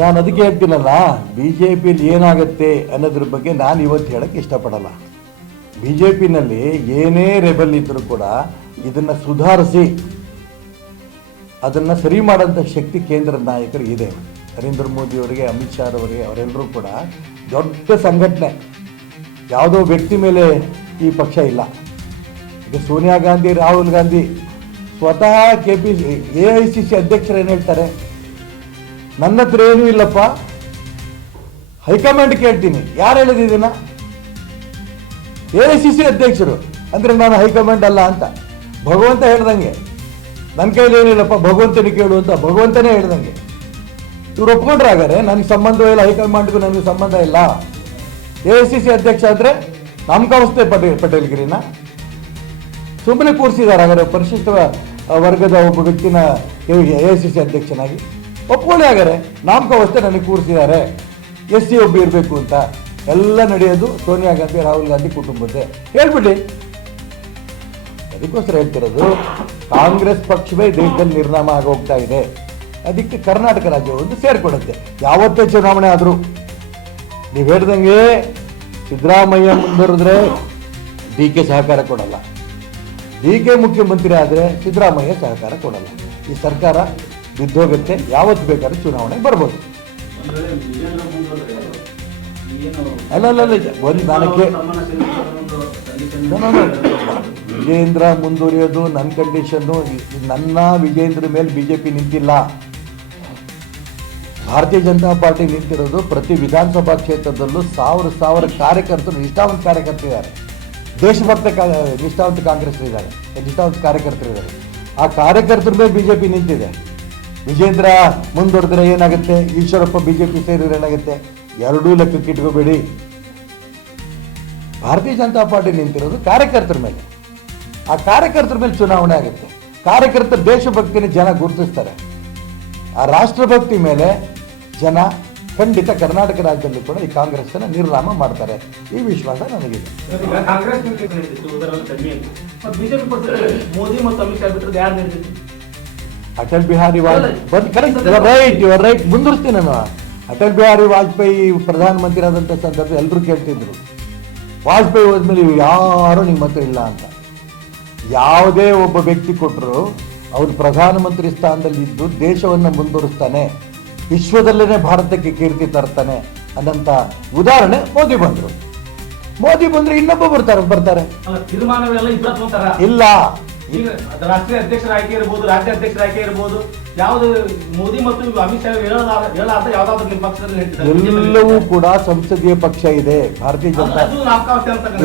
ನಾನು ಅದಕ್ಕೆ ಹೇಳ್ತೀನಲ್ಲ, B J ಪಿಲಿ ಏನಾಗುತ್ತೆ ಅನ್ನೋದ್ರ ಬಗ್ಗೆ ನಾನು ಇವತ್ತು ಹೇಳಕ್ಕೆ ಇಷ್ಟಪಡಲ್ಲ. ಬಿ ಜೆ ಪಿನಲ್ಲಿ ಏನೇ ರೆಬಲ್ ಇದ್ದರೂ ಕೂಡ ಇದನ್ನು ಸುಧಾರಿಸಿ ಅದನ್ನು ಸರಿ ಮಾಡೋಂಥ ಶಕ್ತಿ ಕೇಂದ್ರ ನಾಯಕರು ಇದೆ. ನರೇಂದ್ರ ಮೋದಿಯವರಿಗೆ, ಅಮಿತ್ ಶಾ ಅವರಿಗೆ, ಅವರೆಲ್ಲರೂ ಕೂಡ ದೊಡ್ಡ ಸಂಘಟನೆ. ಯಾವುದೋ ವ್ಯಕ್ತಿ ಮೇಲೆ ಈ ಪಕ್ಷ ಇಲ್ಲ. ಈಗ ಸೋನಿಯಾ ಗಾಂಧಿ, ರಾಹುಲ್ ಗಾಂಧಿ, ಸ್ವತಃ AICC ಅಧ್ಯಕ್ಷರು ಏನು ಹೇಳ್ತಾರೆ, ನನ್ನ ಹತ್ರ ಏನೂ ಇಲ್ಲಪ್ಪ, ಹೈಕಮಾಂಡ್ ಕೇಳ್ತೀನಿ. ಯಾರು ಹೇಳಿದಿನ? AICC ಅಧ್ಯಕ್ಷರು. ಅಂದರೆ ನಾನು ಹೈಕಮಾಂಡ್ ಅಲ್ಲ ಅಂತ ಭಗವಂತ ಹೇಳ್ದಂಗೆ. ನನ್ನ ಕೈಲಿ ಏನಿಲ್ಲಪ್ಪ, ಭಗವಂತನಿಗೆ ಕೇಳು ಅಂತ ಭಗವಂತನೇ ಹೇಳ್ದಂಗೆ. ಇವ್ರು ಒಪ್ಕೊಂಡ್ರಾಗಾರೆ ನನಗೆ ಸಂಬಂಧ ಇಲ್ಲ, ಹೈಕಮಾಂಡ್ಗೂ ನನಗೆ ಸಂಬಂಧ ಇಲ್ಲ. AICC ಅಧ್ಯಕ್ಷ ಆದರೆ ನಾಮಕಾವಸ್ಥೆ ಪಟೇಲ್ಗಿರಿನ ಸುಮ್ಮನೆ ಕೂರಿಸಿದ್ದಾರೆ. ಹಾಗಾದ್ರೆ ಪರಿಶಿಷ್ಟ ವರ್ಗದ ಒಬ್ಬ ವ್ಯಕ್ತಿನ AICC ಅಧ್ಯಕ್ಷನಾಗಿ ಒಪ್ಕೊಳ್ಳಿ. ಹಾಗಾರೆ ನಾಮಕಾವಸ್ಥೆ ನನಗೆ ಕೂರಿಸಿದ್ದಾರೆ, SC ಒಬ್ಬ ಇರಬೇಕು ಅಂತ. ಎಲ್ಲ ನಡೆಯೋದು ಸೋನಿಯಾ ಗಾಂಧಿ, ರಾಹುಲ್ ಗಾಂಧಿ ಕುಟುಂಬದ್ದೇ. ಹೇಳ್ಬಿಡಿ. ಅದಕ್ಕೋಸ್ಕರ ಹೇಳ್ತಿರೋದು, ಕಾಂಗ್ರೆಸ್ ಪಕ್ಷವೇ ದೇಶದಲ್ಲಿ ನಿರ್ನಾಮ ಆಗೋಗ್ತಾ ಇದೆ. ಅದಕ್ಕೆ ಕರ್ನಾಟಕ ರಾಜ್ಯ ಒಂದು ಸೇರ್ಕೊಡುತ್ತೆ. ಯಾವತ್ತೇ ಚುನಾವಣೆ ಆದರೂ ನೀವು ಹೇಳ್ದಂಗೆ ಸಿದ್ದರಾಮಯ್ಯ ಮುಂದುವರೆದ್ರೆ DK ಸಹಕಾರ ಕೊಡಲ್ಲ, DK ಮುಖ್ಯಮಂತ್ರಿ ಆದರೆ ಸಿದ್ದರಾಮಯ್ಯ ಸಹಕಾರ ಕೊಡಲ್ಲ. ಈ ಸರ್ಕಾರ ಬಿದ್ದೋಗುತ್ತೆ. ಯಾವತ್ತು ಬೇಕಾದ್ರೂ ಚುನಾವಣೆ ಬರ್ಬೋದು. ಅಲ್ಲ ಒಂದು ನನಗೆ ವಿಜೇಂದ್ರ ಮುಂದುವರಿಯೋದು ನನ್ನ ಕಂಡೀಷನ್ನು. ನನ್ನ ವಿಜೇಂದ್ರ ಮೇಲೆ BJP ನಿಂತಿಲ್ಲ. ಭಾರತೀಯ ಜನತಾ ಪಾರ್ಟಿ ನಿಂತಿರೋದು ಪ್ರತಿ ವಿಧಾನಸಭಾ ಕ್ಷೇತ್ರದಲ್ಲೂ ಸಾವಿರ ಕಾರ್ಯಕರ್ತರು, ನಿಷ್ಠಾವಂತ ಕಾರ್ಯಕರ್ತರಿದ್ದಾರೆ. ದೇಶಭಕ್ತ ನಿಷ್ಠಾವಂತ ನಿಷ್ಠಾವಂತ ಕಾರ್ಯಕರ್ತರಿದ್ದಾರೆ. ಆ ಕಾರ್ಯಕರ್ತರ ಮೇಲೆ BJP ನಿಂತಿದೆ. ವಿಜೇಂದ್ರ ಮುಂದುವರೆದ್ರೆ ಏನಾಗುತ್ತೆ, ಈಶ್ವರಪ್ಪ BJP ಸೇರಿದ್ರೆ ಏನಾಗುತ್ತೆ, ಎರಡೂ ಲೆಕ್ಕಕ್ಕೆ ಇಟ್ಕೋಬೇಡಿ. ಭಾರತೀಯ ಜನತಾ ಪಾರ್ಟಿ ನಿಂತಿರೋದು ಕಾರ್ಯಕರ್ತರ ಮೇಲೆ. ಆ ಕಾರ್ಯಕರ್ತರ ಮೇಲೆ ಚುನಾವಣೆ ಆಗುತ್ತೆ. ಕಾರ್ಯಕರ್ತರ ದೇಶಭಕ್ತಿನ ಜನ ಗುರುತಿಸ್ತಾರೆ. ಆ ರಾಷ್ಟ್ರಭಕ್ತಿ ಮೇಲೆ ಜನ ಖಂಡಿತ ಕರ್ನಾಟಕ ರಾಜ್ಯದಲ್ಲಿ ಕೂಡ ಈ ಕಾಂಗ್ರೆಸ್ಸನ್ನು ನಿರ್ನಾಮ ಮಾಡ್ತಾರೆ. ಈ ವಿಶ್ವಾಸ ನನಗಿದೆ. ಅಟಲ್ ಬಿಹಾರಿ ವಾಜಪೇಯಿ ರೈಟ್ ಮುಂದುವರಿಸ್ತೀನಿ ನಾನು. ಅಟಲ್ ಬಿಹಾರಿ ವಾಜಪೇಯಿ ಪ್ರಧಾನಮಂತ್ರಿ ಆದಂಥ ಸಂದರ್ಭ ಎಲ್ಲರೂ ಕೇಳ್ತಿದ್ರು, ವಾಜಪೇಯಿ ಹೋದ್ಮೇಲೆ ಯಾರೂ ನಿಮ್ಮ ಹತ್ರ ಇಲ್ಲ ಅಂತ. ಯಾವುದೇ ಒಬ್ಬ ವ್ಯಕ್ತಿ ಕೊಟ್ಟರು ಅವನು ಪ್ರಧಾನಮಂತ್ರಿ ಸ್ಥಾನದಲ್ಲಿ ಇದ್ದು ದೇಶವನ್ನು ಮುಂದುವರಿಸ್ತಾನೆ, ವಿಶ್ವದಲ್ಲೇ ಭಾರತಕ್ಕೆ ಕೀರ್ತಿ ತರ್ತಾನೆ ಅನ್ನಂತ ಉದಾಹರಣೆ ಮೋದಿ ಬಂದರು. ಮೋದಿ ಬಂದ್ರೆ ಇನ್ನೊಬ್ಬ ಬರ್ತಾರೆ. ಇಲ್ಲ, ರಾಷ್ಟ್ರೀಯ ಅಧ್ಯಕ್ಷರ ಆಯ್ಕೆ ಇರಬಹುದು, ರಾಜ್ಯ ಅಧ್ಯಕ್ಷರ ಆಯ್ಕೆ ಇರಬಹುದು, ಯಾವುದು ಮೋದಿ ಮತ್ತು ಅಮಿತ್ ಶಾ ಯಾವ್ದಾದ್ರು ನಿಮ್ಮ ಪಕ್ಷದಲ್ಲಿ ಎಲ್ಲವೂ ಕೂಡ ಸಂಸದೀಯ ಪಕ್ಷ ಇದೆ. ಭಾರತೀಯ ಜನತಾ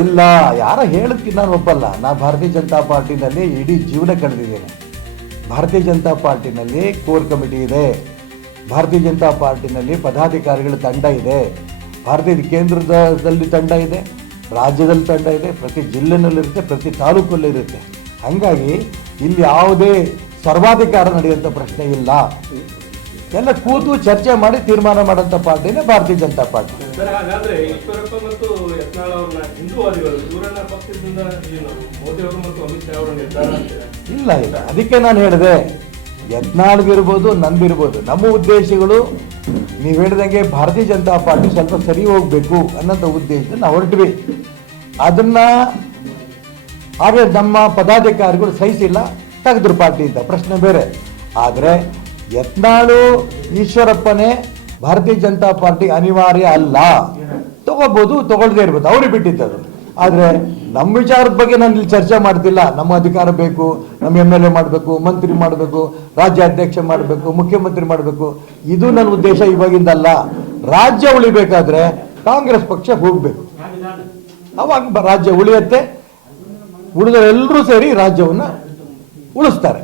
ಇಲ್ಲ, ಯಾರ ಹೇಳಕ್ಕೆ ನಾನು ಒಪ್ಪಲ್ಲ. ನಾನು ಭಾರತೀಯ ಜನತಾ ಪಾರ್ಟಿನಲ್ಲಿ ಇಡೀ ಜೀವನ ಕಳೆದಿದ್ದೇನೆ. ಭಾರತೀಯ ಜನತಾ ಪಾರ್ಟಿನಲ್ಲಿ ಕೋರ್ ಕಮಿಟಿ ಇದೆ, ಭಾರತೀಯ ಜನತಾ ಪಾರ್ಟಿನಲ್ಲಿ ಪದಾಧಿಕಾರಿಗಳ ತಂಡ ಇದೆ, ಭಾರತೀಯ ಕೇಂದ್ರದಲ್ಲಿ ತಂಡ ಇದೆ, ರಾಜ್ಯದಲ್ಲಿ ತಂಡ ಇದೆ, ಪ್ರತಿ ಜಿಲ್ಲೆನಲ್ಲಿರುತ್ತೆ, ಪ್ರತಿ ತಾಲೂಕಲ್ಲಿರುತ್ತೆ. ಹಾಗಾಗಿ ಇಲ್ಲಿ ಯಾವುದೇ ಸರ್ವಾಧಿಕಾರ ನಡೆಯುವಂಥ ಪ್ರಶ್ನೆ ಇಲ್ಲ. ಎಲ್ಲ ಕೂತು ಚರ್ಚೆ ಮಾಡಿ ತೀರ್ಮಾನ ಮಾಡೋಂಥ ಪಾರ್ಟಿನೇ ಭಾರತೀಯ ಜನತಾ ಪಾರ್ಟಿ. ಹಾಗಾದ್ರೆ ಈಶ್ವರಪ್ಪ ಮತ್ತು ಯತ್ನಾಳ್ ಅವರನ್ನ ಹಿಂದೂವಾದಿಗಳು ಇವರನ್ನ ಪಕ್ಷದಿಂದ ಮೋದಿ ಅವರು ಮತ್ತು ಅಮಿತ್ ಶಾ ಅವರ ನಿರ್ಧಾರ ಇಲ್ಲ. ಅದಕ್ಕೆ ನಾನು ಹೇಳಿದೆ, ಯತ್ನಾಳ್ಗಿರ್ಬೋದು, ನಂದಿರ್ಬೋದು, ನಮ್ಮ ಉದ್ದೇಶಗಳು ನೀವು ಹೇಳಿದಂಗೆ ಭಾರತೀಯ ಜನತಾ ಪಾರ್ಟಿ ಸ್ವಲ್ಪ ಸರಿ ಹೋಗಬೇಕು ಅನ್ನೋಂಥ ಉದ್ದೇಶದಿಂದ ನಾವು ಹೊರಟ್ವಿ. ಅದನ್ನ ಹಾಗೆ ನಮ್ಮ ಪದಾಧಿಕಾರಿಗಳು ಸಹಿಸಿಲ್ಲ, ತೆಗೆದ್ರು ಪಾರ್ಟಿಯಿಂದ, ಪ್ರಶ್ನೆ ಬೇರೆ. ಆದರೆ ಯತ್ನಾಳು ಈಶ್ವರಪ್ಪನೇ ಭಾರತೀಯ ಜನತಾ ಪಾರ್ಟಿ ಅನಿವಾರ್ಯ ಅಲ್ಲ. ತಗೋಬೋದು, ತಗೊಳ್ಳದೇ ಇರ್ಬೋದು, ಅವ್ರಿಗೆ ಬಿಟ್ಟಿದ್ದದು. ಆದರೆ ನಮ್ಮ ವಿಚಾರದ ಬಗ್ಗೆ ನಾನು ಇಲ್ಲಿ ಚರ್ಚೆ ಮಾಡ್ತಿಲ್ಲ. ನಮ್ಮ ಅಧಿಕಾರ ಬೇಕು, ನಮ್ಮ MLA ಮಾಡಬೇಕು, ಮಂತ್ರಿ ಮಾಡಬೇಕು, ರಾಜ್ಯ ಅಧ್ಯಕ್ಷ ಮಾಡಬೇಕು, ಮುಖ್ಯಮಂತ್ರಿ ಮಾಡಬೇಕು, ಇದು ನನ್ನ ಉದ್ದೇಶ ಇವಾಗಿಂದಲ್ಲ. ರಾಜ್ಯ ಉಳಿಬೇಕಾದ್ರೆ ಕಾಂಗ್ರೆಸ್ ಪಕ್ಷ ಹೋಗಬೇಕು, ಅವಾಗ ರಾಜ್ಯ ಉಳಿಯುತ್ತೆ. ಉಳಿದವರೆಲ್ಲರೂ ಸೇರಿ ರಾಜ್ಯವನ್ನು ಉಳಿಸ್ತಾರೆ.